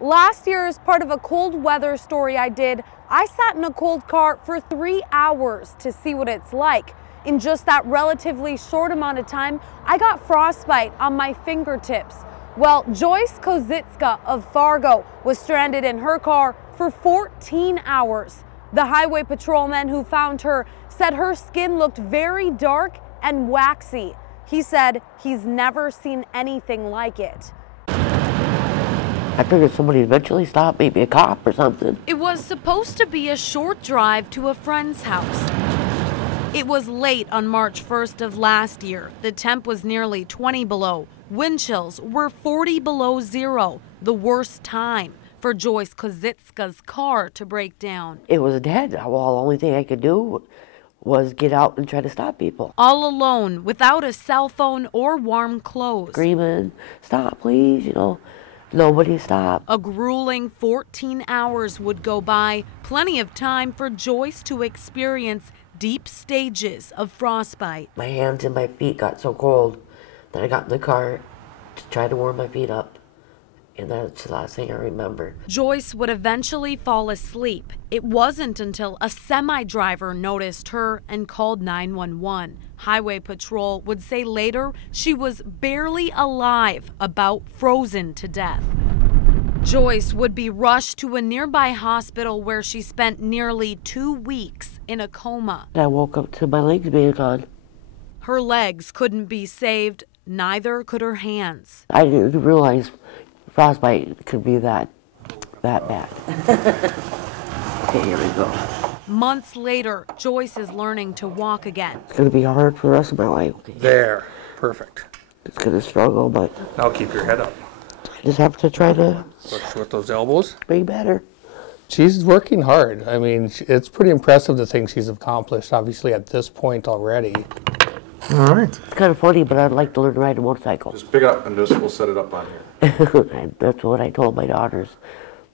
Last year, as part of a cold weather story I did, I sat in a cold car for 3 hours to see what it's like. In just that relatively short amount of time, I got frostbite on my fingertips. Well, Joyce Kozitska of Fargo was stranded in her car for 14 hours. The highway patrolman who found her said her skin looked very dark and waxy. He said he's never seen anything like it. I figured somebody eventually stopped, maybe a cop or something. It was supposed to be a short drive to a friend's house. It was late on March 1st of last year. The temp was nearly 20 below. Wind chills were 40 below zero, the worst time for Joyce Kozitska's car to break down. It was dead. Well, the only thing I could do was get out and try to stop people. All alone, without a cell phone or warm clothes. Screaming, stop please, nobody stopped. A grueling 14 hours would go by, plenty of time for Joyce to experience deep stages of frostbite. My hands and my feet got so cold that I got in the car to try to warm my feet up. And that's the last thing I remember. Joyce would eventually fall asleep. It wasn't until a semi-driver noticed her and called 911. Highway Patrol would say later she was barely alive, about frozen to death. Joyce would be rushed to a nearby hospital where she spent nearly 2 weeks in a coma. I woke up to my legs being gone. Her legs couldn't be saved, neither could her hands. I didn't realize frostbite could be that bad. Okay, here we go. Months later, Joyce is learning to walk again. It's going to be hard for the rest of my life. There, perfect. It's going to struggle, but Now keep your head up. I just have to try to Push with those elbows. be better. She's working hard. I mean, it's pretty impressive the things she's accomplished, obviously, at this point already. All right. It's kind of funny, but I'd like to learn to ride a motorcycle. Just pick it up and we'll set it up on here. And that's what I told my daughters.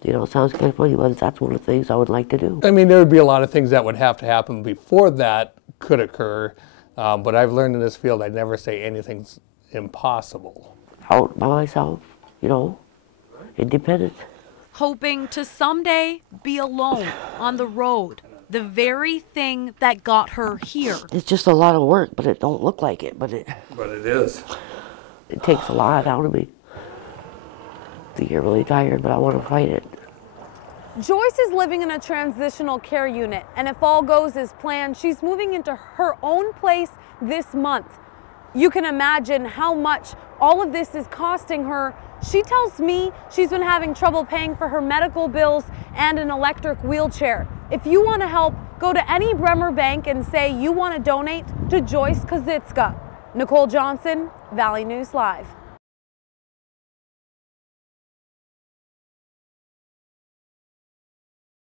It sounds kind of funny, but that's one of the things I would like to do. I mean, there would be a lot of things that would have to happen before that could occur, but I've learned in this field I'd never say anything's impossible. Out by myself, independent. Hoping to someday be alone on the road, the very thing that got her here. It's just a lot of work, but it don't look like it. But it is. It takes a lot out of me. I get really tired, but I want to fight it. Joyce is living in a transitional care unit, and if all goes as planned, she's moving into her own place this month. You can imagine how much all of this is costing her. She tells me she's been having trouble paying for her medical bills and an electric wheelchair. If you want to help, go to any Bremer bank and say you want to donate to Joyce Kozitska. Nicole Johnson, Valley News Live.